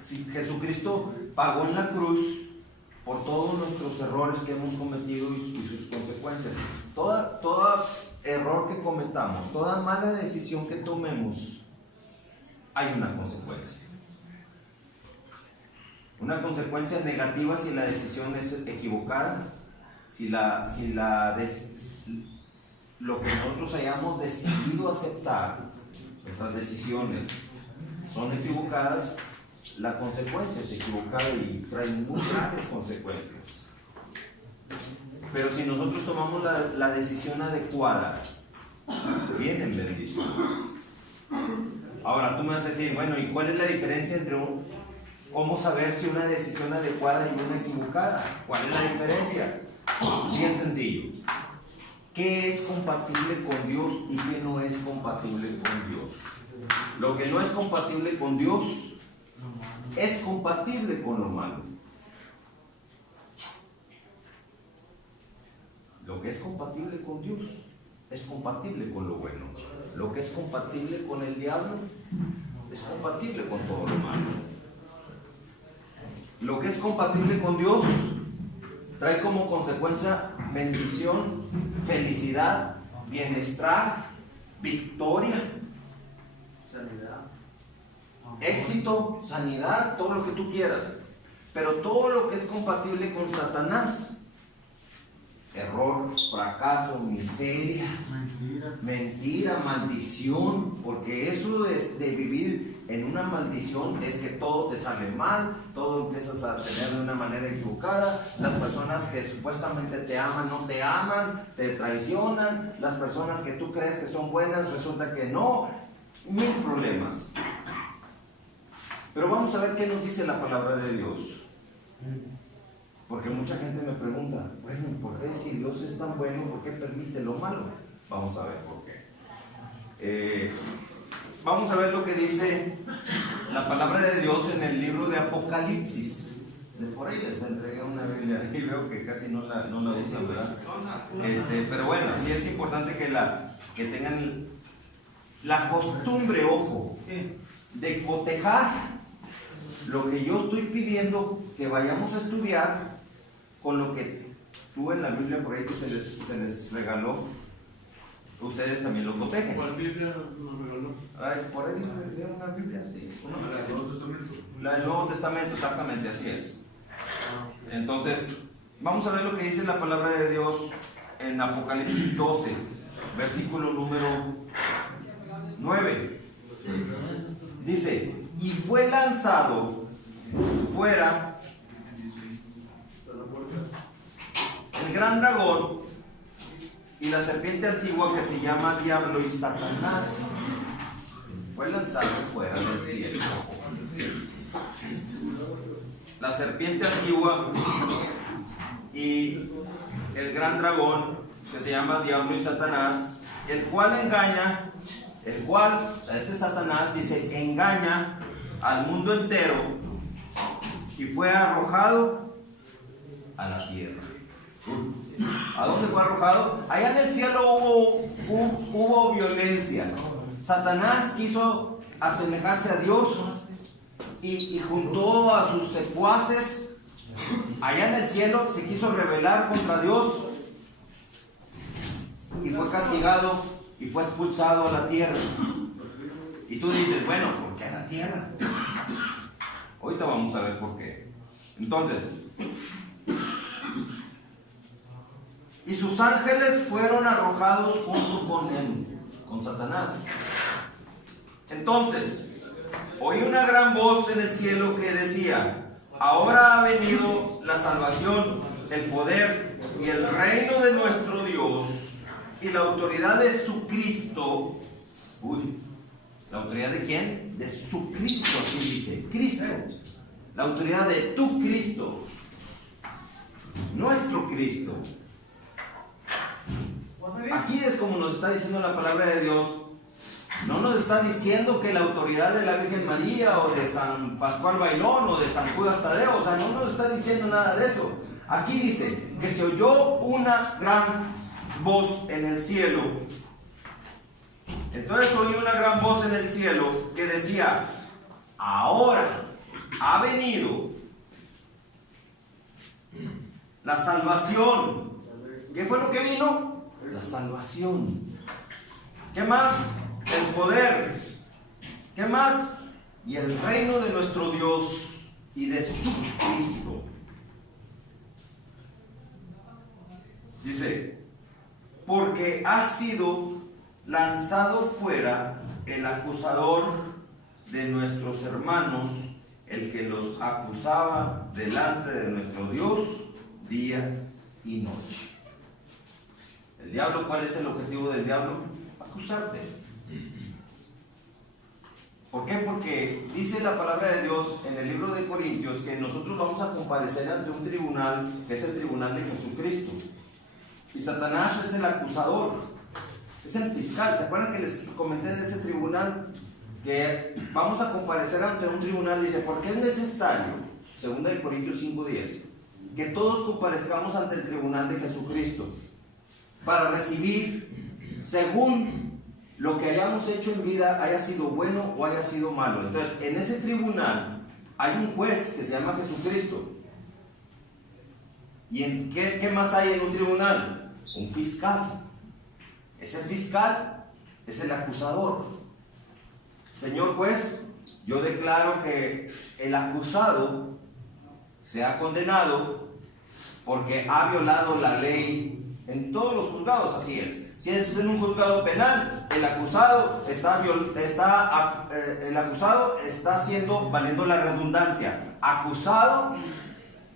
Si Jesucristo pagó en la cruz por todos nuestros errores que hemos cometido y sus consecuencias. Todo error que cometamos, toda mala decisión que tomemos, hay una consecuencia. Una consecuencia negativa si la decisión es equivocada, lo que nosotros hayamos decidido aceptar, nuestras decisiones son equivocadas, la consecuencia es equivocada y trae muy graves consecuencias. Pero si nosotros tomamos la decisión adecuada, vienen bendiciones. Ahora tú me vas a decir, bueno, ¿y cuál es la diferencia entre cómo saber si una decisión adecuada y una equivocada? ¿Cuál es la diferencia? Bien sencillo. ¿Qué es compatible con Dios y qué no es compatible con Dios? Lo que no es compatible con Dios es compatible con lo malo. Lo que es compatible con Dios es compatible con lo bueno. Lo que es compatible con el diablo es compatible con todo lo malo. Lo que es compatible con Dios trae como consecuencia bendición, felicidad, bienestar, victoria, sanidad, éxito, sanidad, todo lo que tú quieras. Pero todo lo que es compatible con Satanás, error, fracaso, miseria, mentira, maldición, porque eso de vivir en una maldición es que todo te sale mal, todo empiezas a tener de una manera equivocada, las personas que supuestamente te aman no te aman, te traicionan, las personas que tú crees que son buenas resulta que no, mil problemas. Pero vamos a ver qué nos dice la palabra de Dios. Porque mucha gente me pregunta, bueno, ¿por qué si Dios es tan bueno, por qué permite lo malo? Vamos a ver por qué. Vamos a ver lo que dice la palabra de Dios en el libro de Apocalipsis. De por ahí les entregué una Biblia y veo que casi no la usan, ¿verdad? Pero bueno, sí es importante que tengan la costumbre, ojo, de cotejar lo que yo estoy pidiendo que vayamos a estudiar con lo que tú en la Biblia por ahí que se les regaló, ustedes también lo cotejen. ¿Cuál Biblia nos regaló? Ay, por ahí me dieron una Biblia, sí. ¿La del Nuevo Testamento? La del Nuevo Testamento, exactamente, así es. Entonces, vamos a ver lo que dice la palabra de Dios en Apocalipsis 12, versículo número 9. Dice, y fue lanzado fuera el gran dragón y la serpiente antigua que se llama Diablo y Satanás. Fue lanzado fuera del cielo. La serpiente antigua y el gran dragón que se llama Diablo y Satanás, el cual engaña, o sea, este Satanás dice, engaña al mundo entero y fue arrojado a la tierra. ¿A dónde fue arrojado? Allá en el cielo hubo violencia. Satanás quiso asemejarse a Dios y juntó a sus secuaces. Allá en el cielo se quiso rebelar contra Dios y fue castigado y fue expulsado a la tierra. Y tú dices, bueno, ¿por qué a la tierra? Ahorita vamos a ver por qué. Entonces, y sus ángeles fueron arrojados junto con él, con Satanás. Entonces, oí una gran voz en el cielo que decía, ahora ha venido la salvación, el poder y el reino de nuestro Dios y la autoridad de su Cristo. ¿La autoridad de quién? De su Cristo, así dice, Cristo. La autoridad de tu Cristo, nuestro Cristo. Aquí es como nos está diciendo la palabra de Dios. No nos está diciendo que la autoridad de la Virgen María o de San Pascual Bailón o de San Judas Tadeo, o sea, no nos está diciendo nada de eso. Aquí dice que se oyó una gran voz en el cielo. Entonces oí una gran voz en el cielo que decía, ahora ha venido la salvación. ¿Qué fue lo que vino? La salvación. ¿Qué más? El poder. ¿Qué más? Y el reino de nuestro Dios y de su Cristo. Dice, porque ha sido lanzado fuera el acusador de nuestros hermanos, el que los acusaba delante de nuestro Dios día y noche. El diablo, ¿cuál es el objetivo del diablo? Acusarte. ¿Por qué? Porque dice la palabra de Dios en el libro de Corintios que nosotros vamos a comparecer ante un tribunal, que es el tribunal de Jesucristo. Y Satanás es el acusador, es el fiscal. ¿Se acuerdan que les comenté de ese tribunal? Que vamos a comparecer ante un tribunal. Dice, porque es necesario, 2 Corintios 5:10, que todos comparezcamos ante el tribunal de Jesucristo para recibir según lo que hayamos hecho en vida, haya sido bueno o haya sido malo. Entonces, en ese tribunal hay un juez que se llama Jesucristo. ¿Y en qué más hay en un tribunal? Un fiscal. Ese fiscal es el acusador. Señor juez, yo declaro que el acusado se ha condenado porque ha violado la ley en todos los juzgados. Así es. Si es en un juzgado penal, el acusado está siendo, valiendo la redundancia, acusado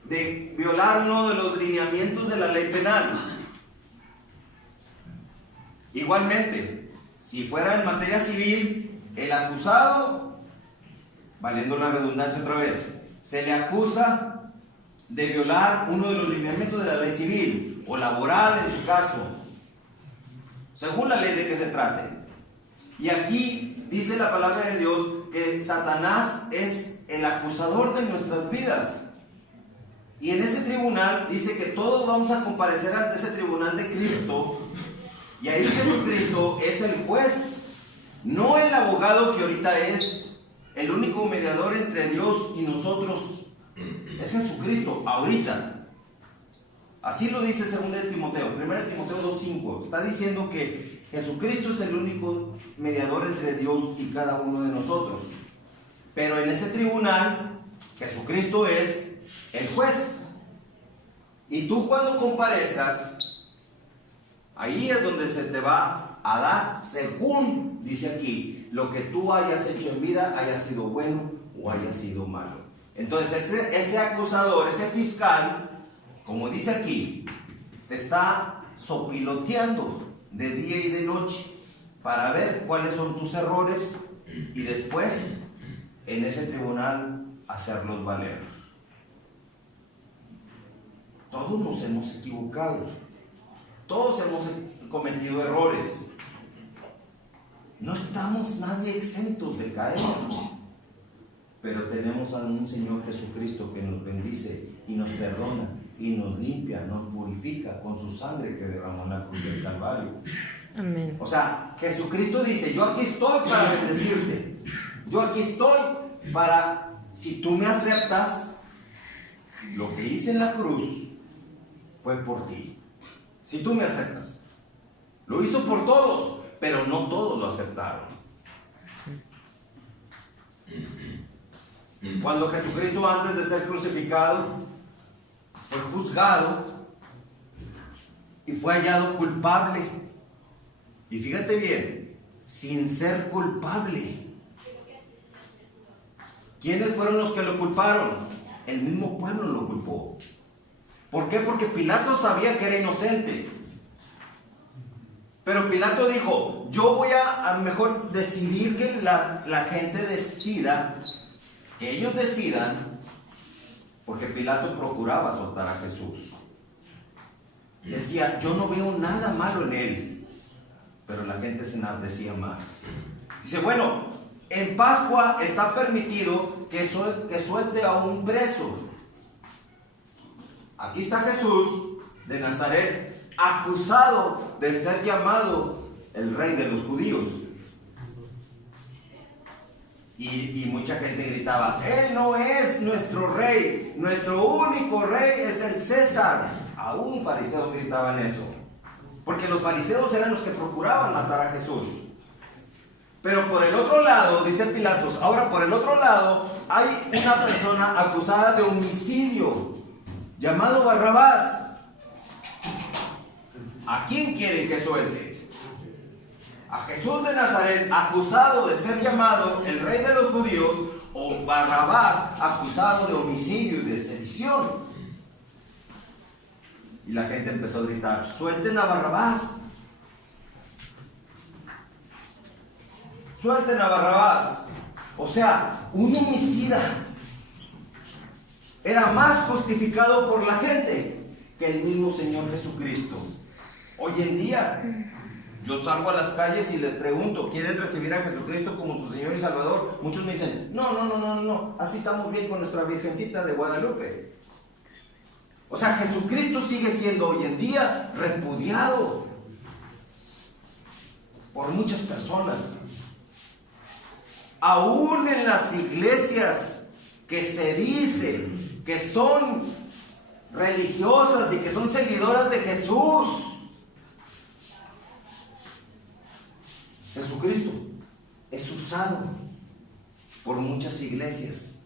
de violar uno de los lineamientos de la ley penal. Igualmente, si fuera en materia civil, el acusado, valiendo la redundancia otra vez, se le acusa de violar uno de los lineamientos de la ley civil o laboral en su caso, según la ley de que se trate. Y aquí dice la palabra de Dios que Satanás es el acusador de nuestras vidas. Y en ese tribunal dice que todos vamos a comparecer ante ese tribunal de Cristo. Y ahí Jesucristo es el juez, no el abogado que ahorita es el único mediador entre Dios y nosotros. Es Jesucristo, ahorita. Así lo dice 2 Timoteo, 1 Timoteo 2:5. Está diciendo que Jesucristo es el único mediador entre Dios y cada uno de nosotros. Pero en ese tribunal, Jesucristo es el juez. Y tú cuando comparezcas, ahí es donde se te va a dar, según dice aquí, lo que tú hayas hecho en vida, haya sido bueno o haya sido malo. Entonces ese acusador, ese fiscal, como dice aquí, te está sopiloteando de día y de noche para ver cuáles son tus errores y después en ese tribunal hacerlos valer. Todos nos hemos equivocado, todos hemos cometido errores. No estamos nadie exentos de caer, pero tenemos a un Señor Jesucristo que nos bendice y nos perdona y nos limpia, nos purifica con su sangre que derramó en la cruz del Calvario. Amén. O sea, Jesucristo dice, yo aquí estoy para bendecirte. Yo aquí estoy para, si tú me aceptas, lo que hice en la cruz fue por ti. Si tú me aceptas. Lo hizo por todos, pero no todos lo aceptaron. Cuando Jesucristo, antes de ser crucificado, fue juzgado y fue hallado culpable. Y fíjate bien, sin ser culpable. ¿Quiénes fueron los que lo culparon? El mismo pueblo lo culpó. ¿Por qué? Porque Pilato sabía que era inocente. Pero Pilato dijo, yo voy a mejor decidir que la gente decida, que ellos decidan, porque Pilato procuraba soltar a Jesús. Decía, yo no veo nada malo en él, pero la gente se enardecía más. Dice, bueno, en Pascua está permitido que suelte a un preso. Aquí está Jesús de Nazaret, acusado de ser llamado el rey de los judíos. Y mucha gente gritaba, Él no es nuestro rey, nuestro único rey es el César. Aún fariseos gritaban eso, porque los fariseos eran los que procuraban matar a Jesús. Pero por el otro lado, dice Pilatos, ahora por el otro lado hay una persona acusada de homicidio, llamado Barrabás. ¿A quién quieren que suelte? ¿A Jesús de Nazaret, acusado de ser llamado el rey de los judíos, o Barrabás, acusado de homicidio y de sedición? Y la gente empezó a gritar, suelten a Barrabás. Suelten a Barrabás. O sea, un homicida era más justificado por la gente que el mismo Señor Jesucristo. Hoy en día, yo salgo a las calles y les pregunto, ¿quieren recibir a Jesucristo como su Señor y Salvador? Muchos me dicen, no, así estamos bien con nuestra Virgencita de Guadalupe. O sea, Jesucristo sigue siendo hoy en día repudiado por muchas personas. Aún en las iglesias que se dice que son religiosas y que son seguidoras de Jesús, Jesucristo es usado por muchas iglesias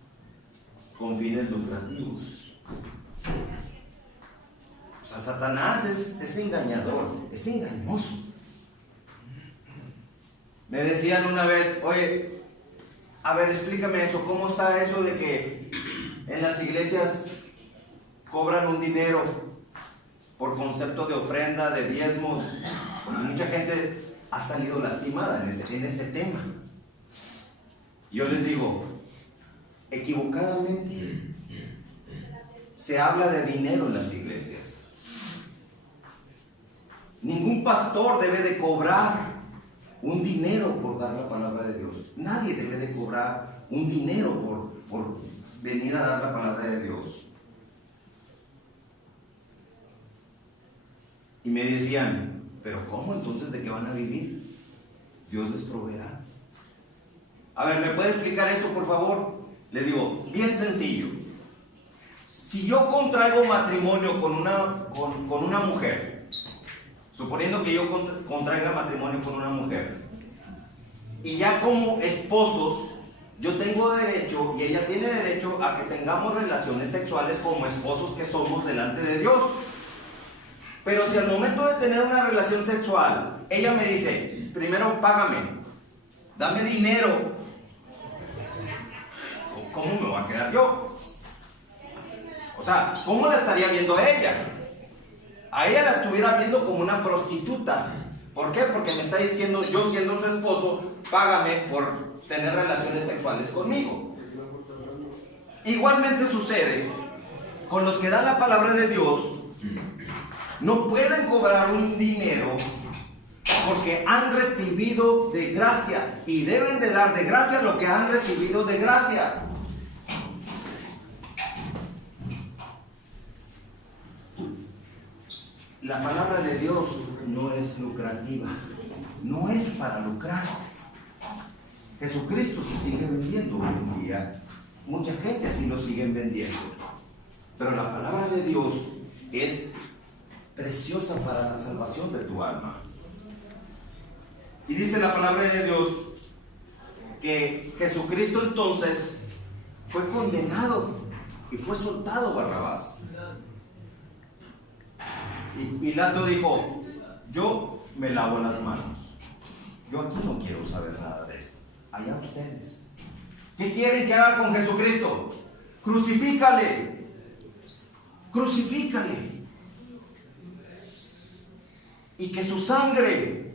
con fines lucrativos. O sea, Satanás es engañador, es engañoso. Me decían una vez, oye, a ver, explícame eso, ¿cómo está eso de que en las iglesias cobran un dinero por concepto de ofrenda, de diezmos? Porque mucha gente ha salido lastimada en ese tema. Yo les digo, equivocadamente se habla de dinero en las iglesias. Ningún pastor debe de cobrar un dinero por dar la palabra de Dios. Nadie debe de cobrar un dinero por venir a dar la palabra de Dios. Y me decían, ¿pero cómo entonces de qué van a vivir? Dios les proveerá. A ver, ¿me puede explicar eso, por favor? Le digo, bien sencillo. Si yo contraigo matrimonio con una mujer, suponiendo que yo contraiga matrimonio con una mujer, y ya como esposos, yo tengo derecho y ella tiene derecho a que tengamos relaciones sexuales como esposos que somos delante de Dios. Pero si al momento de tener una relación sexual, ella me dice, primero págame, dame dinero, ¿cómo me voy a quedar yo? O sea, ¿cómo la estaría viendo a ella? A ella la estuviera viendo como una prostituta. ¿Por qué? Porque me está diciendo, yo siendo su esposo, págame por tener relaciones sexuales conmigo. Igualmente sucede con los que dan la palabra de Dios. No pueden cobrar un dinero porque han recibido de gracia, y deben de dar de gracia lo que han recibido de gracia. La palabra de Dios no es lucrativa, no es para lucrarse. Jesucristo se sigue vendiendo hoy en día, mucha gente así lo siguen vendiendo, pero la palabra de Dios es preciosa para la salvación de tu alma. Y dice la palabra de Dios que Jesucristo entonces fue condenado y fue soltado Barrabás. Y Pilato dijo, yo me lavo las manos, yo aquí no quiero saber nada de esto, allá ustedes. ¿Qué quieren que haga con Jesucristo? Crucifícale, crucifícale. Y que su sangre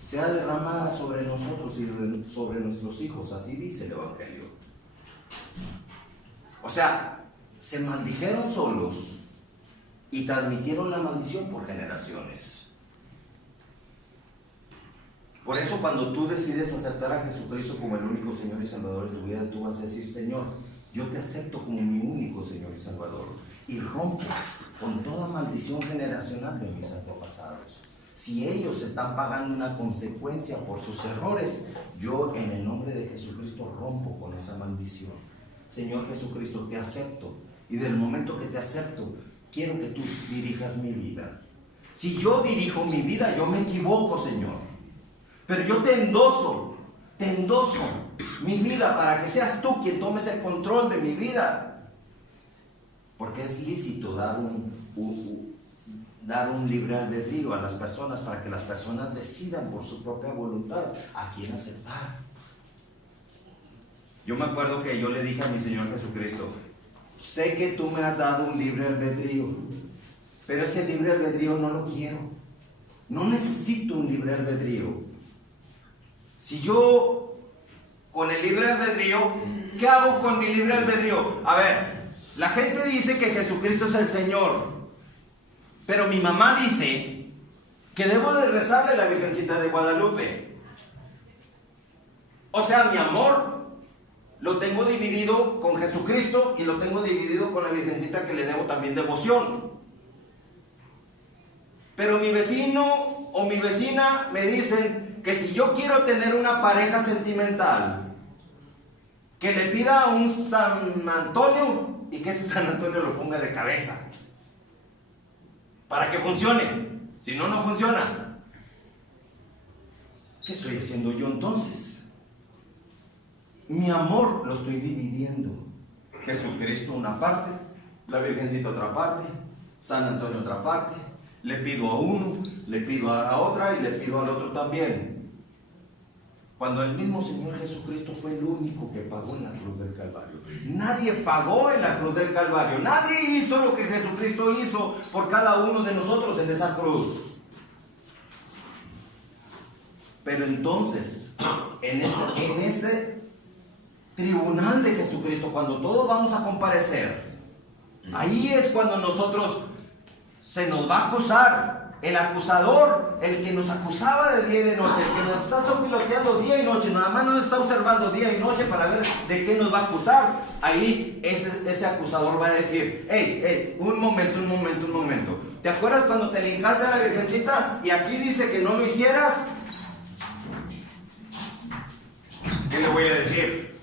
sea derramada sobre nosotros y sobre nuestros hijos, así dice el Evangelio. O sea, se maldijeron solos y transmitieron la maldición por generaciones. Por eso cuando tú decides aceptar a Jesucristo como el único Señor y Salvador de tu vida, tú vas a decir, Señor, yo te acepto como mi único Señor y Salvador, y rompo con toda maldición generacional de mis antepasados. Si ellos están pagando una consecuencia por sus errores, yo en el nombre de Jesucristo rompo con esa maldición. Señor Jesucristo, te acepto. Y del momento que te acepto, quiero que tú dirijas mi vida. Si yo dirijo mi vida, yo me equivoco, Señor. Pero yo te endoso mi vida para que seas tú quien tomes el control de mi vida. Porque es lícito dar un libre albedrío a las personas para que las personas decidan por su propia voluntad a quién aceptar. Yo me acuerdo que yo le dije a mi Señor Jesucristo: sé que tú me has dado un libre albedrío, pero ese libre albedrío no lo quiero. No necesito un libre albedrío. Si yo, con el libre albedrío, ¿qué hago con mi libre albedrío? A ver, la gente dice que Jesucristo es el Señor, pero mi mamá dice que debo de rezarle a la Virgencita de Guadalupe. O sea, mi amor lo tengo dividido con Jesucristo y lo tengo dividido con la Virgencita, que le debo también devoción. Pero mi vecino o mi vecina me dicen que si yo quiero tener una pareja sentimental, que le pida a un San Antonio y que ese San Antonio lo ponga de cabeza para que funcione. Si no, no funciona. ¿Qué estoy haciendo yo entonces? Mi amor lo estoy dividiendo. Jesucristo una parte, la Virgencita otra parte, San Antonio otra parte. Le pido a uno, le pido a la otra y le pido al otro también. Cuando el mismo Señor Jesucristo fue el único que pagó en la cruz del Calvario. Nadie pagó en la cruz del Calvario. Nadie hizo lo que Jesucristo hizo por cada uno de nosotros en esa cruz. Pero entonces, en ese tribunal de Jesucristo, cuando todos vamos a comparecer, ahí es cuando nosotros se nos va a acusar. El acusador, el que nos acusaba de día y de noche, el que nos está sopiloteando día y noche, nada más nos está observando día y noche para ver de qué nos va a acusar. Ahí ese acusador va a decir: hey, un momento. ¿Te acuerdas cuando te le hincaste a la Virgencita y aquí dice que no lo hicieras? ¿Qué le voy a decir?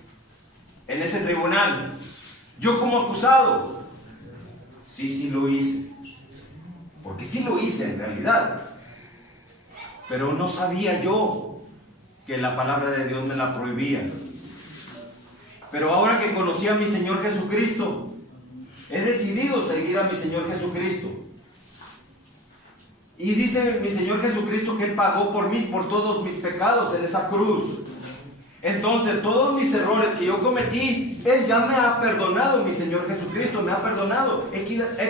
En ese tribunal, yo como acusado, sí lo hice. Porque sí lo hice en realidad, pero no sabía yo que la palabra de Dios me la prohibía. Pero ahora que conocí a mi Señor Jesucristo, he decidido seguir a mi Señor Jesucristo. Y dice mi Señor Jesucristo que Él pagó por mí, por todos mis pecados en esa cruz. Entonces, todos mis errores que yo cometí, Él ya me ha perdonado. Mi Señor Jesucristo me ha perdonado. He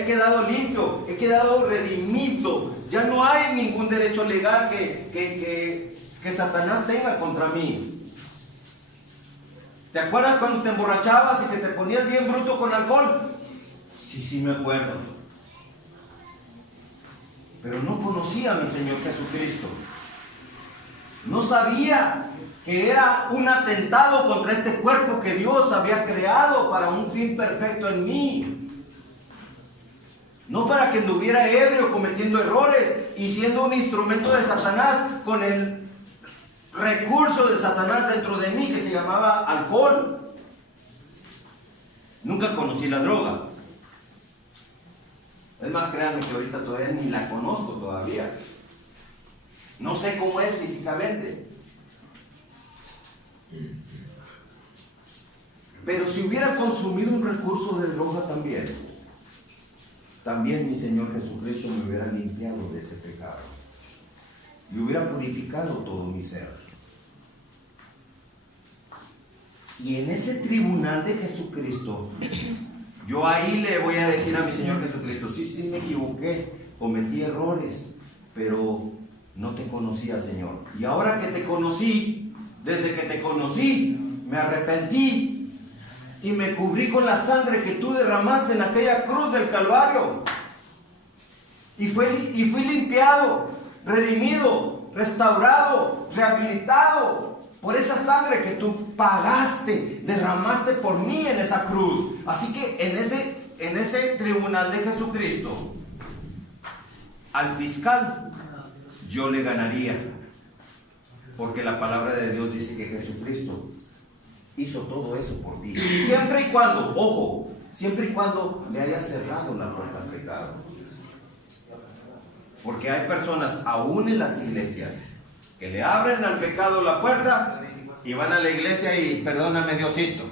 quedado limpio, he quedado redimido. Ya no hay ningún derecho legal que Satanás tenga contra mí. ¿Te acuerdas cuando te emborrachabas y que te ponías bien bruto con alcohol? Sí me acuerdo. Pero no conocía a mi Señor Jesucristo. No sabía que era un atentado contra este cuerpo que Dios había creado para un fin perfecto en mí. No para que anduviera ebrio cometiendo errores y siendo un instrumento de Satanás con el recurso de Satanás dentro de mí que se llamaba alcohol. Nunca conocí la droga. Es más, créanme que ahorita todavía ni la conozco todavía. No sé cómo es físicamente. Pero si hubiera consumido un recurso de droga también mi Señor Jesucristo me hubiera limpiado de ese pecado y hubiera purificado todo mi ser. Y en ese tribunal de Jesucristo, yo ahí le voy a decir a mi Señor Jesucristo: sí me equivoqué, cometí errores, pero no te conocía, Señor. Y ahora que te conocí, desde que te conocí, me arrepentí y me cubrí con la sangre que tú derramaste en aquella cruz del Calvario. Y fui limpiado, redimido, restaurado, rehabilitado por esa sangre que tú pagaste, derramaste por mí en esa cruz. Así que en ese tribunal de Jesucristo, al fiscal, yo le ganaría. Porque la palabra de Dios dice que Jesucristo hizo todo eso por ti. Siempre y cuando, ojo, siempre y cuando le hayas cerrado la puerta al pecado. Porque hay personas, aún en las iglesias, que le abren al pecado la puerta y van a la iglesia y perdóname Diosito.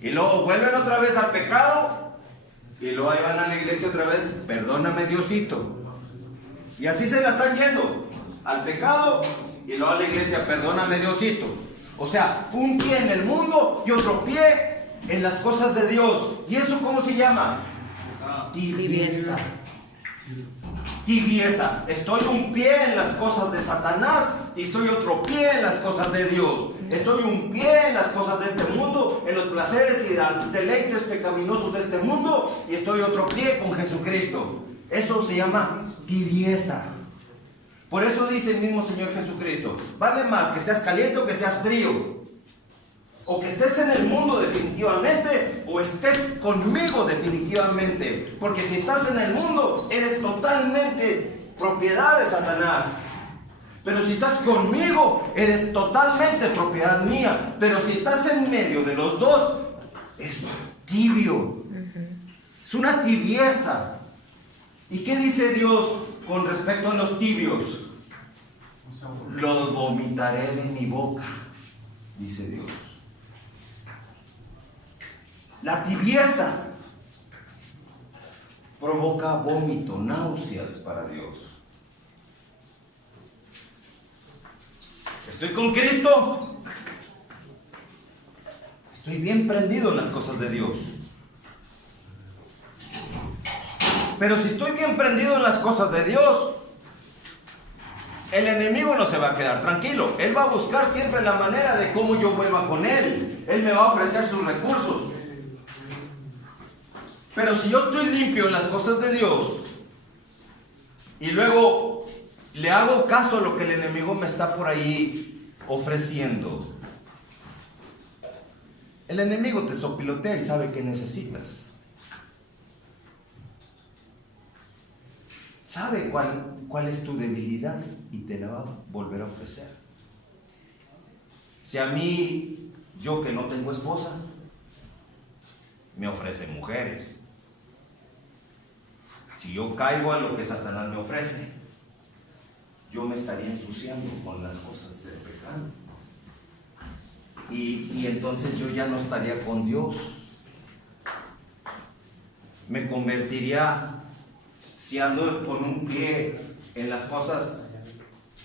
Y luego vuelven otra vez al pecado y luego ahí van a la iglesia otra vez, perdóname Diosito. Y así se la están yendo, al pecado y luego a la iglesia, perdóname Diosito. O sea, un pie en el mundo y otro pie en las cosas de Dios. ¿Y eso cómo se llama? Tibieza. Tibieza. Estoy un pie en las cosas de Satanás y estoy otro pie en las cosas de Dios. Estoy un pie en las cosas de este mundo, en los placeres y deleites pecaminosos de este mundo, y estoy otro pie con Jesucristo. Eso se llama tibieza. Por eso dice el mismo Señor Jesucristo: vale más que seas caliente o que seas frío, o que estés en el mundo definitivamente, o estés conmigo definitivamente. Porque si estás en el mundo, eres totalmente propiedad de Satanás. Pero si estás conmigo, eres totalmente propiedad mía. Pero si estás en medio de los dos, es tibio. Es una tibieza. ¿Y qué dice Dios con respecto a los tibios? Los vomitaré de mi boca, dice Dios. La tibieza provoca vómito, náuseas para Dios. Estoy con Cristo, estoy bien prendido en las cosas de Dios. Pero si estoy bien prendido en las cosas de Dios, el enemigo no se va a quedar tranquilo. Él va a buscar siempre la manera de cómo yo vuelva con él. Él me va a ofrecer sus recursos. Pero si yo estoy limpio en las cosas de Dios y luego le hago caso a lo que el enemigo me está por ahí ofreciendo, el enemigo te sopilotea y sabe que necesitas. Sabe cuál es tu debilidad y te la va a volver a ofrecer. Si a mí, yo que no tengo esposa, me ofrece mujeres. Si yo caigo a lo que Satanás me ofrece, yo me estaría ensuciando con las cosas del pecado. Y entonces yo ya no estaría con Dios. Me convertiría, si ando con un pie en las cosas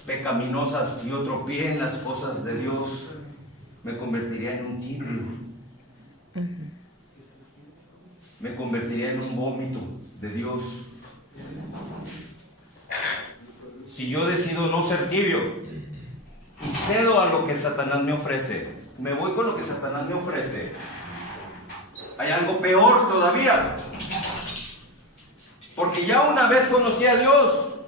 pecaminosas y otro pie en las cosas de Dios, me convertiría en un tibio. Me convertiría en un vómito de Dios. Si yo decido no ser tibio y cedo a lo que Satanás me ofrece, me voy con lo que Satanás me ofrece, hay algo peor todavía. Porque ya una vez conocí a Dios,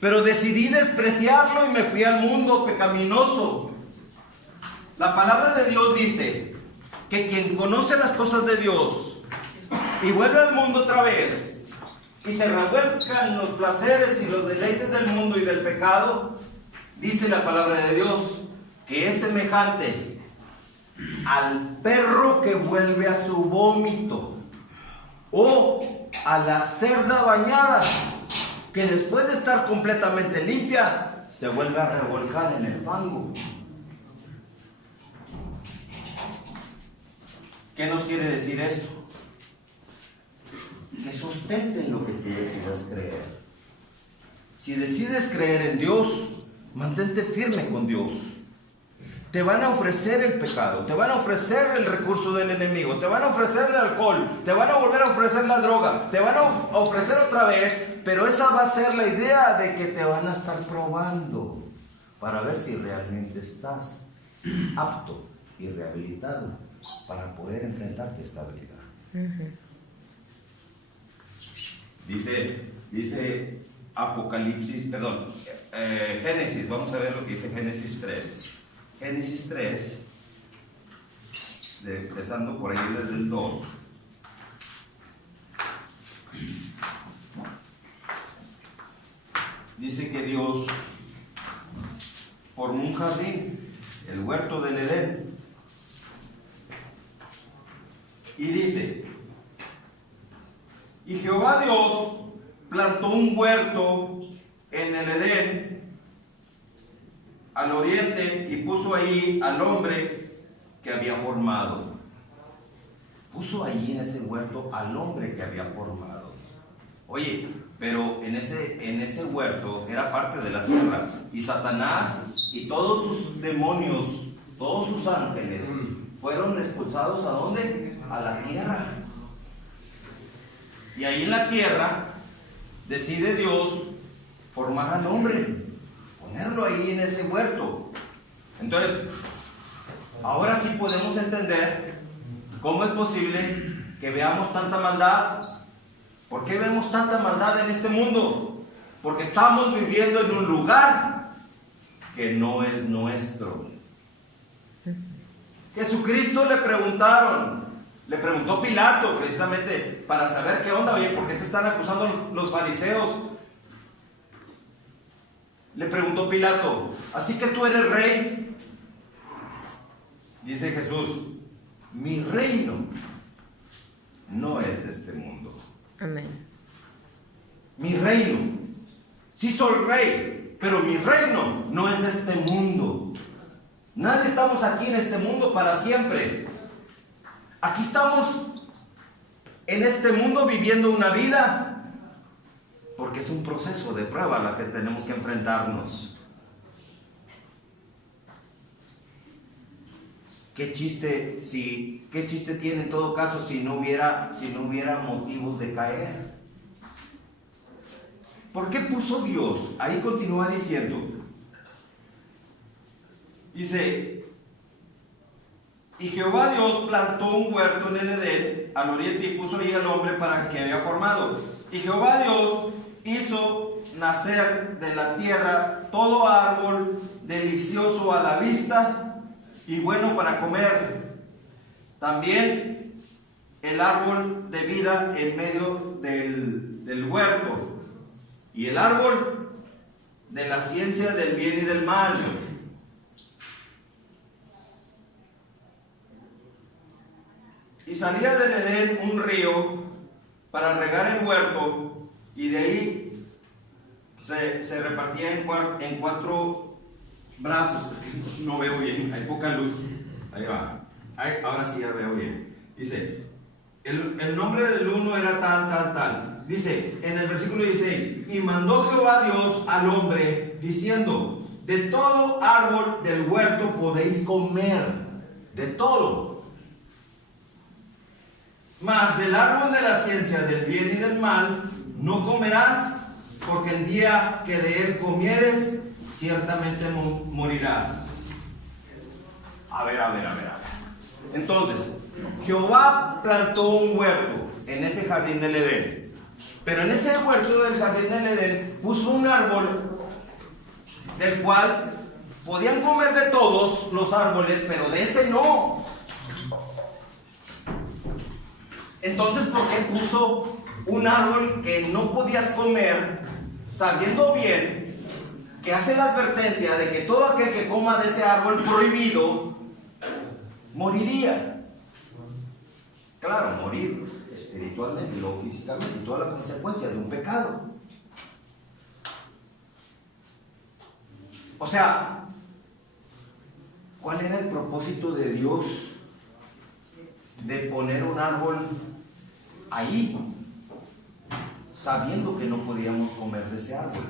pero decidí despreciarlo y me fui al mundo pecaminoso. La palabra de Dios dice que quien conoce las cosas de Dios y vuelve al mundo otra vez y se revuelcan los placeres y los deleites del mundo y del pecado, dice la palabra de Dios que es semejante al perro que vuelve a su vómito, o a la cerda bañada que después de estar completamente limpia se vuelve a revolcar en el fango. ¿Qué nos quiere decir esto? Que sustenten lo que tú decidas creer. Si decides creer en Dios, mantente firme con Dios. Te van a ofrecer el pecado, te van a ofrecer el recurso del enemigo, te van a ofrecer el alcohol, te van a volver a ofrecer la droga, te van a ofrecer otra vez, pero esa va a ser la idea de que te van a estar probando para ver si realmente estás apto y rehabilitado para poder enfrentarte a esta vida. Dice Apocalipsis, Génesis, vamos a ver lo que dice Génesis 3. Génesis 3, empezando por ahí desde el 2. huerto del Edén. Y dice, y Jehová Dios plantó un huerto en el Edén, al oriente, y puso ahí al hombre que había formado. Puso ahí en ese huerto al hombre que había formado. Oye, pero en ese huerto era parte de la tierra. Y Satanás y todos sus demonios, todos sus ángeles, fueron expulsados ¿a dónde? A la tierra. Y ahí en la tierra decide Dios formar al hombre, ponerlo ahí en ese huerto. Entonces, ahora sí podemos entender cómo es posible que veamos tanta maldad. ¿Por qué vemos tanta maldad en este mundo? Porque estamos viviendo en un lugar que no es nuestro. Jesucristo le preguntó Pilato precisamente para saber qué onda. Oye, ¿por qué te están acusando los fariseos? Le preguntó Pilato, ¿así que tú eres rey? Dice Jesús, mi reino no es de este mundo. Amén. Mi reino, sí soy rey, pero mi reino no es de este mundo. Nadie estamos aquí en este mundo para siempre. Aquí estamos en este mundo viviendo una vida, porque es un proceso de prueba a la que tenemos que enfrentarnos. ¿Qué chiste tiene en todo caso si no hubiera motivos de caer? ¿Por qué puso Dios? Ahí continúa diciendo. Dice, y Jehová Dios plantó un huerto en el Edén, al oriente, y puso ahí al hombre para que había formado. Y Jehová Dios hizo nacer de la tierra todo árbol delicioso a la vista y bueno para comer. También el árbol de vida en medio del huerto, y el árbol de la ciencia del bien y del mal. Y salía del Edén un río para regar el huerto, y de ahí se repartía en cuatro brazos. Es que no veo bien, hay poca luz. Ahí va. Ahora sí ya veo bien. Dice, el nombre del uno era tal. Dice en el versículo 16, y mandó Jehová Dios al hombre diciendo, de todo árbol del huerto podéis comer, de todo. Mas del árbol de la ciencia del bien y del mal no comerás, porque el día que de él comieres, ciertamente morirás. A ver. Entonces, Jehová plantó un huerto en ese jardín del Edén. Pero en ese huerto del jardín del Edén puso un árbol del cual podían comer de todos los árboles, pero de ese no. Entonces, ¿por qué puso un árbol que no podías comer, sabiendo bien que hace la advertencia de que todo aquel que coma de ese árbol prohibido moriría? Claro, morir espiritualmente y luego físicamente, toda la consecuencia de un pecado. O sea, ¿cuál era el propósito de Dios de poner un árbol ahí, sabiendo que no podíamos comer de ese árbol?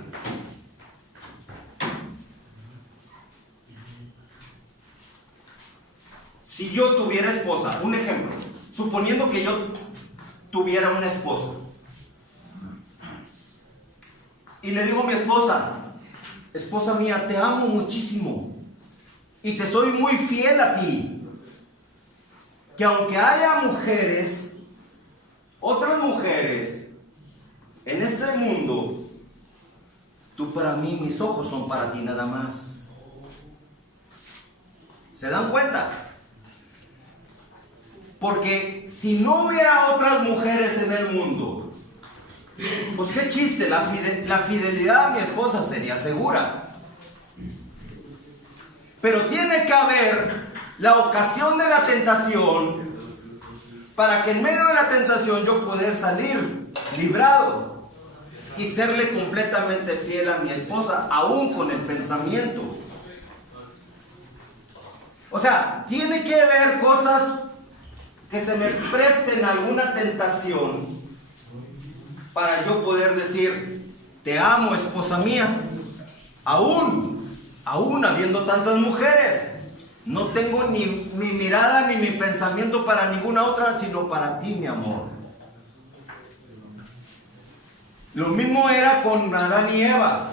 Si yo tuviera esposa, un ejemplo, suponiendo que yo tuviera una esposa, y le digo a mi esposa mía, te amo muchísimo y te soy muy fiel a ti, que aunque haya mujeres, otras mujeres en este mundo, tú para mí, mis ojos son para ti nada más. ¿Se dan cuenta? Porque si no hubiera otras mujeres en el mundo, pues qué chiste, la fidelidad a mi esposa sería segura. Pero tiene que haber la ocasión de la tentación para que en medio de la tentación yo poder salir librado y serle completamente fiel a mi esposa, aún con el pensamiento. O sea, tiene que haber cosas que se me presten alguna tentación para yo poder decir, te amo, esposa mía, aún habiendo tantas mujeres. No tengo ni mi mirada ni mi pensamiento para ninguna otra, sino para ti, mi amor. Lo mismo era con Adán y Eva.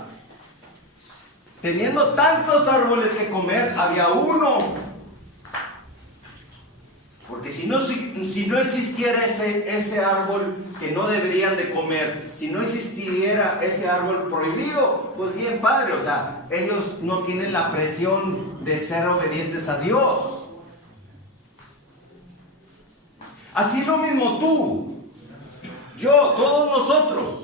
Teniendo tantos árboles que comer, había uno. Porque si no existiera ese árbol que no deberían de comer, si no existiera ese árbol prohibido, pues bien padre, o sea, ellos no tienen la presión de ser obedientes a Dios. Así lo mismo tú, yo, todos nosotros.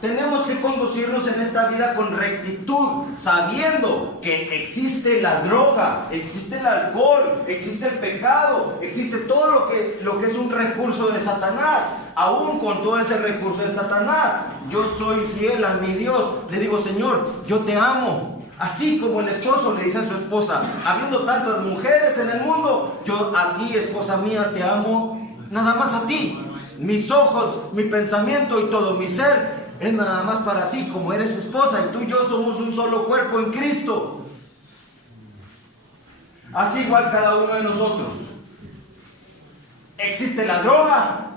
Tenemos que conducirnos en esta vida con rectitud, sabiendo que existe la droga, existe el alcohol, existe el pecado, existe todo lo que es un recurso de Satanás. Aún con todo ese recurso de Satanás, yo soy fiel a mi Dios. Le digo, Señor, yo te amo. Así como el esposo le dice a su esposa, habiendo tantas mujeres en el mundo, yo a ti, esposa mía, te amo, nada más a ti. Mis ojos, mi pensamiento y todo mi ser es nada más para ti, como eres esposa, y tú y yo somos un solo cuerpo en Cristo. Así igual cada uno de nosotros. Existe la droga,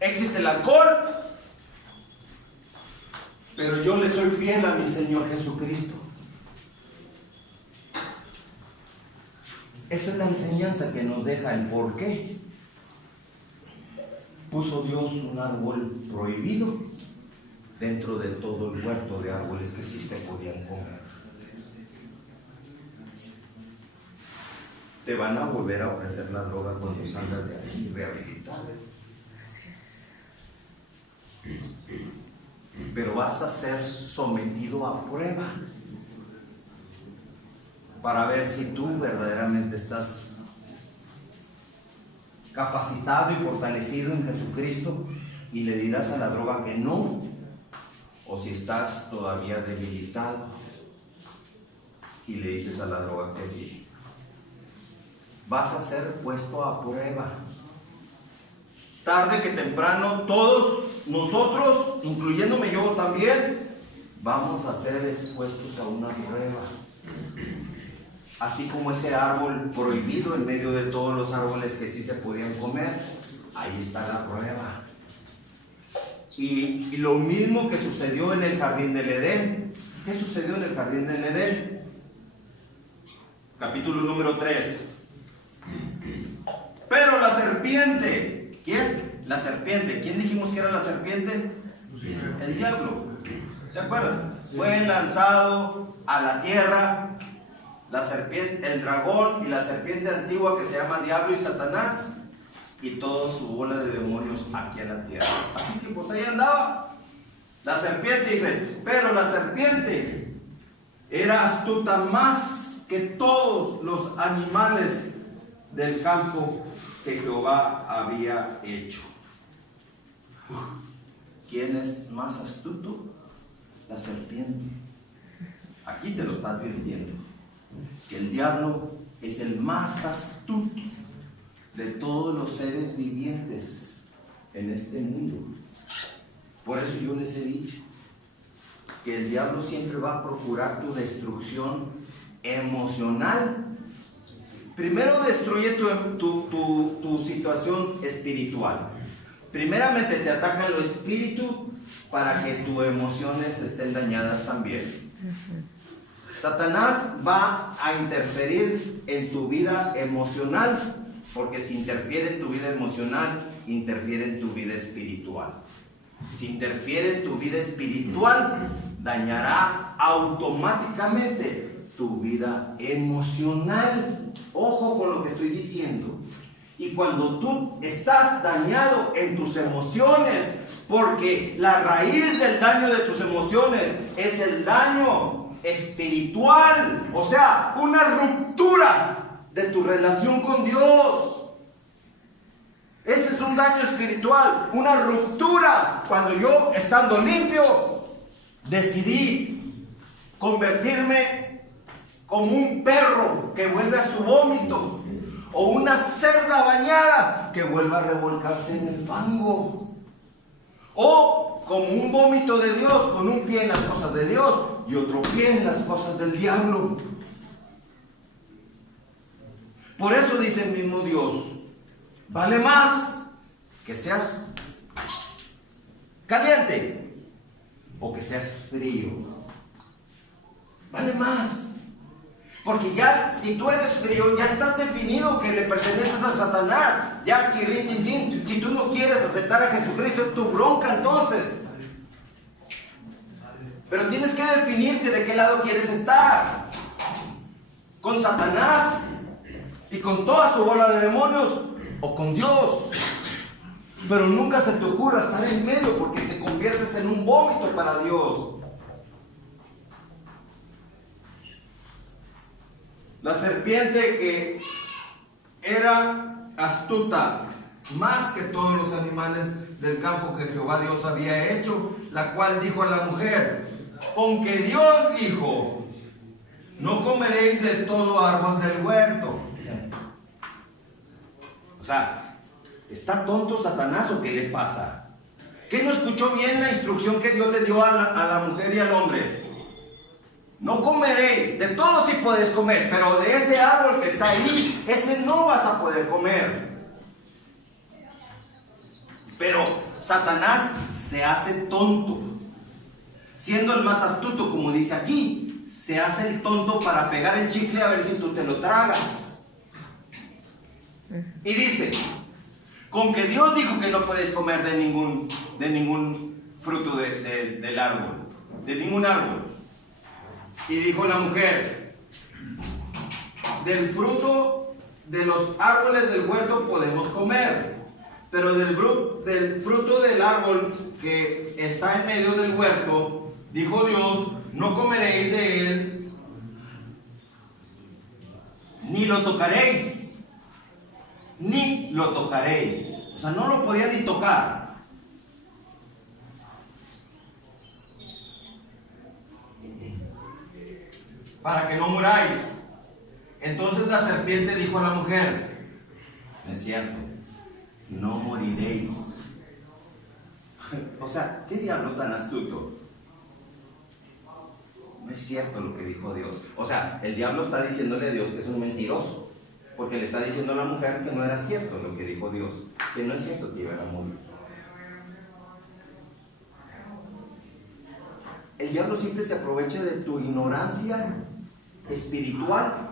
existe el alcohol, pero yo le soy fiel a mi Señor Jesucristo. Esa es la enseñanza que nos deja el por qué puso Dios un árbol prohibido dentro de todo el huerto de árboles que sí se podían comer. Te van a volver a ofrecer la droga cuando salgas de ahí rehabilitado. Así es. Pero vas a ser sometido a prueba para ver si tú verdaderamente estás capacitado y fortalecido en Jesucristo y le dirás a la droga que no, o si estás todavía debilitado y le dices a la droga que sí. Vas a ser puesto a prueba. Tarde que temprano, todos nosotros, incluyéndome yo también, vamos a ser expuestos a una prueba. Así como ese árbol prohibido en medio de todos los árboles que sí se podían comer, ahí está la prueba. Y lo mismo que sucedió en el jardín del Edén. ¿Qué sucedió en el jardín del Edén? Capítulo número 3. Pero la serpiente, ¿quién? La serpiente. ¿Quién dijimos que era la serpiente? El diablo. ¿Se acuerdan? Fue lanzado a la tierra. La serpiente, el dragón y la serpiente antigua que se llama Diablo y Satanás, y toda su bola de demonios aquí a la tierra. Así que pues ahí andaba. La serpiente dice, pero la serpiente era astuta más que todos los animales del campo que Jehová había hecho. ¿Quién es más astuto? La serpiente. Aquí te lo está advirtiendo. Que el diablo es el más astuto de todos los seres vivientes en este mundo. Por eso yo les he dicho que el diablo siempre va a procurar tu destrucción emocional. Primero destruye tu situación espiritual. Primeramente te ataca lo espíritu para que tus emociones estén dañadas también. Satanás va a interferir en tu vida emocional, porque si interfiere en tu vida emocional, interfiere en tu vida espiritual. Si interfiere en tu vida espiritual, dañará automáticamente tu vida emocional. Ojo con lo que estoy diciendo. Y cuando tú estás dañado en tus emociones, porque la raíz del daño de tus emociones es el daño espiritual, o sea, una ruptura de tu relación con Dios. Ese es un daño espiritual, una ruptura. Cuando yo, estando limpio, decidí convertirme como un perro que vuelve a su vómito, o una cerda bañada que vuelve a revolcarse en el fango, o como un vómito de Dios, con un pie en las cosas de Dios y otro pie en las cosas del diablo. Por eso dice el mismo Dios: vale más que seas caliente o que seas frío. Vale más. Porque ya, si tú eres frío, ya estás definido que le perteneces a Satanás. Ya, chirrin, chin, chin. Si tú no quieres aceptar a Jesucristo, es tu bronca entonces. Pero tienes que definirte de qué lado quieres estar. ¿Con Satanás y con toda su bola de demonios, o con Dios? Pero nunca se te ocurra estar en medio, porque te conviertes en un vómito para Dios. La serpiente, que era astuta más que todos los animales del campo que Jehová Dios había hecho, la cual dijo a la mujer: con que Dios dijo, no comeréis de todo árbol del huerto. O sea, ¿está tonto Satanás o qué le pasa? ¿Qué no escuchó bien la instrucción que Dios le dio a la mujer y al hombre? No comeréis, de todo sí podéis comer, pero de ese árbol que está ahí, ese no vas a poder comer. Pero Satanás se hace tonto, siendo el más astuto, como dice aquí, se hace el tonto para pegar el chicle a ver si tú te lo tragas. Y dice: con que Dios dijo que no puedes comer de ningún fruto del árbol, de ningún árbol. Y dijo la mujer: del fruto de los árboles del huerto podemos comer, pero del fruto del árbol que está en medio del huerto, dijo Dios, no comeréis de él, ni lo tocaréis, ni lo tocaréis. O sea, no lo podía ni tocar. Para que no muráis. Entonces la serpiente dijo a la mujer: no es cierto, no moriréis. O sea, ¿qué diablo tan astuto? No es cierto lo que dijo Dios. O sea, el diablo está diciéndole a Dios que es un mentiroso, porque le está diciendo a la mujer que no era cierto lo que dijo Dios, que no es cierto que iban a morir. El diablo siempre se aprovecha de tu ignorancia espiritual.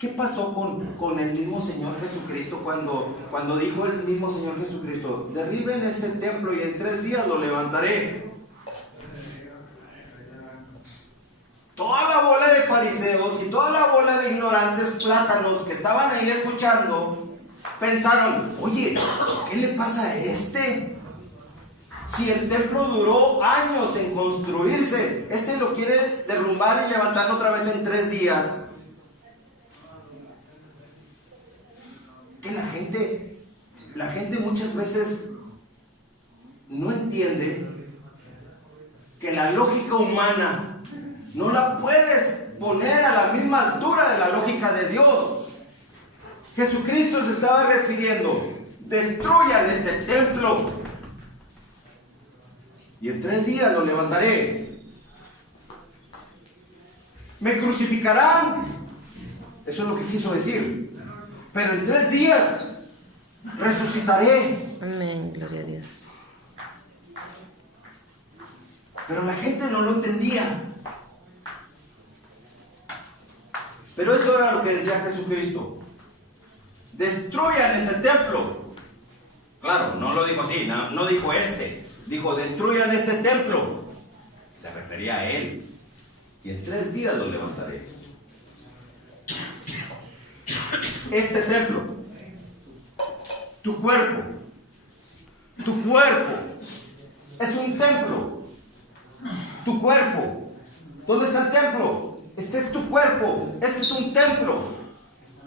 ¿Qué pasó con el mismo Señor Jesucristo cuando dijo el mismo Señor Jesucristo: derriben este templo y en 3 días lo levantaré? Toda la bola de fariseos y toda la bola de ignorantes plátanos que estaban ahí escuchando pensaron: oye, ¿qué le pasa a este? Si el templo duró años en construirse, este lo quiere derrumbar y levantarlo otra vez en 3 días. Que la gente muchas veces no entiende que la lógica humana no la puedes poner a la misma altura de la lógica de Dios. Jesucristo se estaba refiriendo: destruyan este templo y en 3 días lo levantaré. Me crucificarán, eso es lo que quiso decir, pero en 3 días resucitaré. Amén, gloria a Dios. Pero la gente no lo entendía. Pero eso era lo que decía Jesucristo: destruyan este templo. Claro, no lo dijo así, no dijo dijo: destruyan este templo. Se refería a él. Y en 3 días lo levantaré. Este templo, tu cuerpo es un templo. Tu cuerpo ¿Dónde está el templo? Este es tu cuerpo. Este es un templo.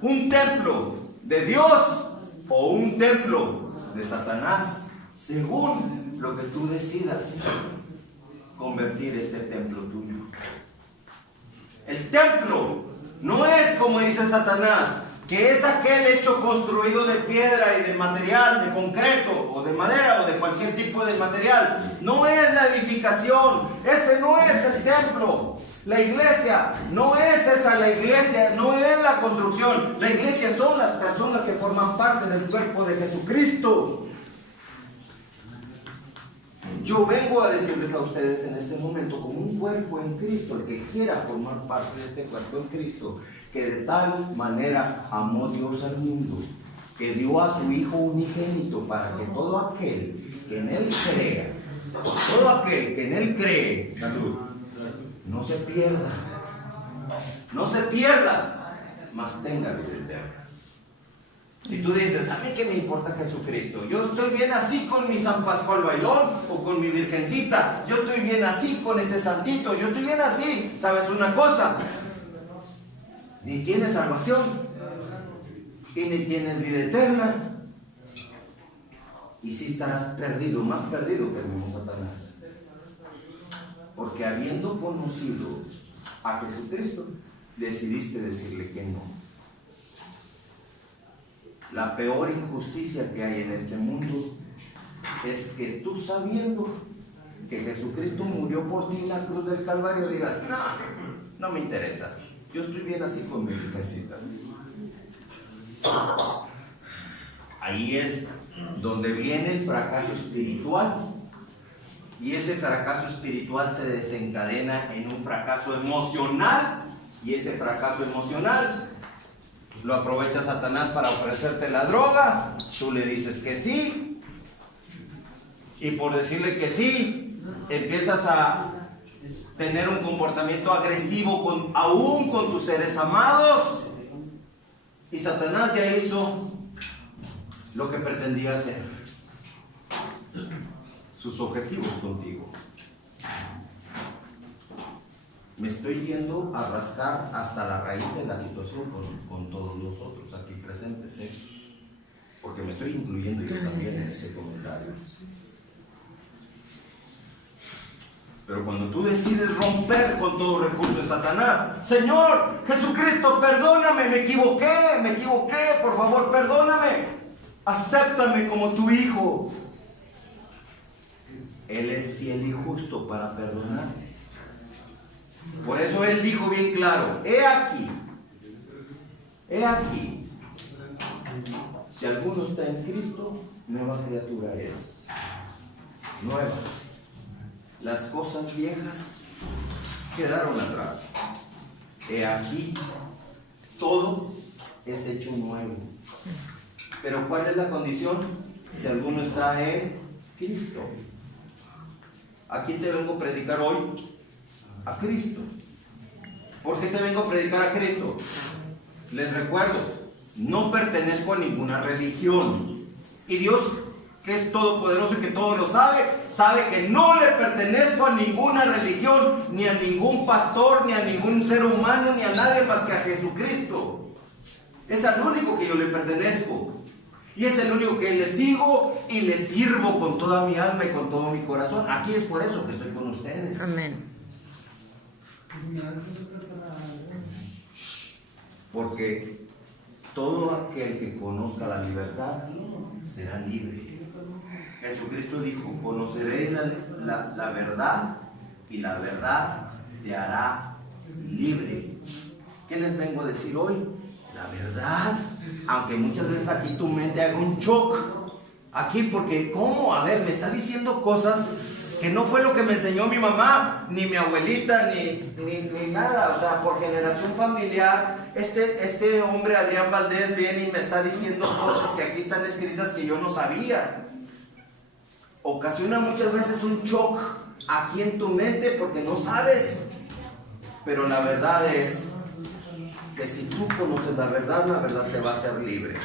¿Un templo de Dios o un templo de Satanás? Según lo que tú decidas convertir este templo tuyo. El templo no es como dice Satanás, que es aquel hecho construido de piedra y de material, de concreto o de madera o de cualquier tipo de material. No es la edificación, ese no es el templo. La iglesia no es esa, la iglesia no es la construcción. La iglesia son las personas que forman parte del cuerpo de Jesucristo. Yo vengo a decirles a ustedes en este momento, como un cuerpo en Cristo, el que quiera formar parte de este cuerpo en Cristo, que de tal manera amó Dios al mundo, que dio a su Hijo unigénito para que todo aquel que en Él crea, todo aquel que en Él cree, salud, no se pierda, mas tenga vida eterna. Si tú dices, a mí qué me importa Jesucristo, yo estoy bien así con mi San Pascual Bailón o con mi Virgencita, yo estoy bien así con este santito, yo estoy bien así, ¿sabes una cosa? Ni tienes salvación y ni tienes vida eterna, y sí estarás perdido, más perdido que el mismo Satanás, porque habiendo conocido a Jesucristo decidiste decirle que no. La peor injusticia que hay en este mundo es que tú, sabiendo que Jesucristo murió por ti en la cruz del Calvario, digas, no me interesa, yo estoy bien así con mi virgencita. Ahí es donde viene el fracaso espiritual, y ese fracaso espiritual se desencadena en un fracaso emocional, y ese fracaso emocional lo aprovecha Satanás para ofrecerte la droga. Tú le dices que sí, y por decirle que sí, empiezas a tener un comportamiento agresivo aún con tus seres amados, y Satanás ya hizo lo que pretendía hacer, sus objetivos contigo. Me estoy yendo a rascar hasta la raíz de la situación con todos nosotros aquí presentes, ¿eh? Porque me estoy incluyendo yo también en este comentario. Pero cuando tú decides romper con todo recurso de Satanás, Señor Jesucristo, perdóname, me equivoqué, por favor, perdóname, acéptame como tu hijo. Él es fiel y justo para perdonarte. Por eso Él dijo bien claro, he aquí, si alguno está en Cristo, nueva criatura es, nueva. Las cosas viejas quedaron atrás. He aquí, todo es hecho nuevo. Pero ¿cuál es la condición? Si alguno está en Cristo. Aquí te vengo a predicar hoy a Cristo. ¿Por qué te vengo a predicar a Cristo? Les recuerdo, no pertenezco a ninguna religión. Y Dios, que es todopoderoso y que todo lo sabe, sabe que no le pertenezco a ninguna religión, ni a ningún pastor, ni a ningún ser humano, ni a nadie más que a Jesucristo. Es al único que yo le pertenezco. Y es el único que le sigo y le sirvo con toda mi alma y con todo mi corazón. Aquí es por eso que estoy con ustedes. Amén. Porque todo aquel que conozca la libertad será libre. Jesucristo dijo, conoceréis la verdad y la verdad te hará libre. ¿Qué les vengo a decir hoy? La verdad. Aunque muchas veces aquí tu mente haga un shock. Aquí porque, ¿cómo? A ver, me está diciendo cosas que no fue lo que me enseñó mi mamá, ni mi abuelita, ni nada. O sea, por generación familiar, este hombre Adrián Valdés viene y me está diciendo cosas que aquí están escritas que yo no sabía. Ocasiona muchas veces un shock aquí en tu mente porque no sabes. Pero la verdad es que si tú conoces la verdad te va a hacer libre.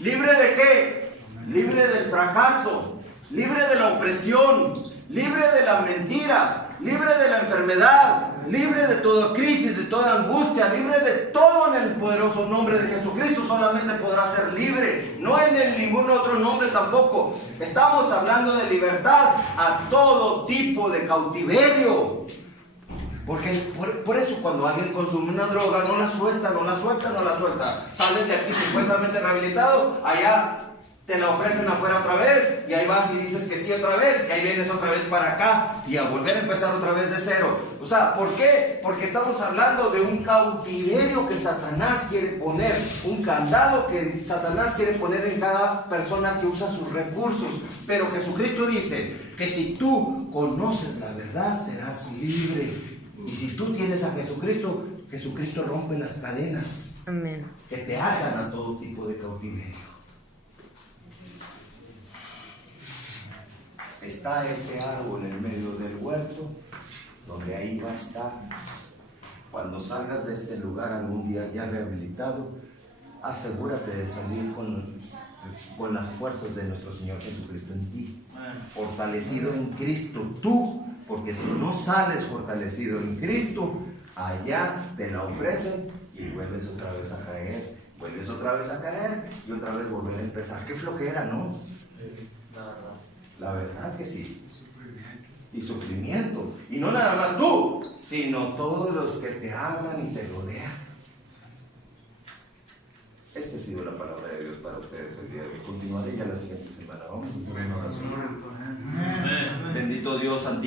¿Libre de qué? Libre del fracaso, libre de la opresión, libre de la mentira, libre de la enfermedad, libre de toda crisis, de toda angustia, libre de todo en el poderoso nombre de Jesucristo. Solamente podrá ser libre, no en ningún otro nombre tampoco. Estamos hablando de libertad a todo tipo de cautiverio. Porque por eso cuando alguien consume una droga, no la suelta. Sales de aquí supuestamente rehabilitado, allá te la ofrecen afuera otra vez, y ahí vas y dices que sí otra vez, y ahí vienes otra vez para acá, y a volver a empezar otra vez de cero. O sea, ¿por qué? Porque estamos hablando de un cautiverio que Satanás quiere poner, un candado que Satanás quiere poner en cada persona que usa sus recursos. Pero Jesucristo dice que si tú conoces la verdad, serás libre. Y si tú tienes a Jesucristo, Jesucristo rompe las cadenas. Amén. Que te atan a todo tipo de cautiverio. Está ese árbol en medio del huerto, donde ahí va a estar. Cuando salgas de este lugar algún día ya rehabilitado, asegúrate de salir con las fuerzas de nuestro Señor Jesucristo en ti, fortalecido en Cristo tú, porque si no sales fortalecido en Cristo, allá te la ofrecen y vuelves otra vez a caer, y otra vez volver a empezar. Qué flojera, ¿no? La verdad que sí. Y sufrimiento. Y no nada más tú, sino todos los que te aman y te rodean. Esta ha sido la palabra de Dios para ustedes el día de hoy. Continuaré ya la siguiente semana. Vamos a hacer una oración. Bendito Dios, santísimo.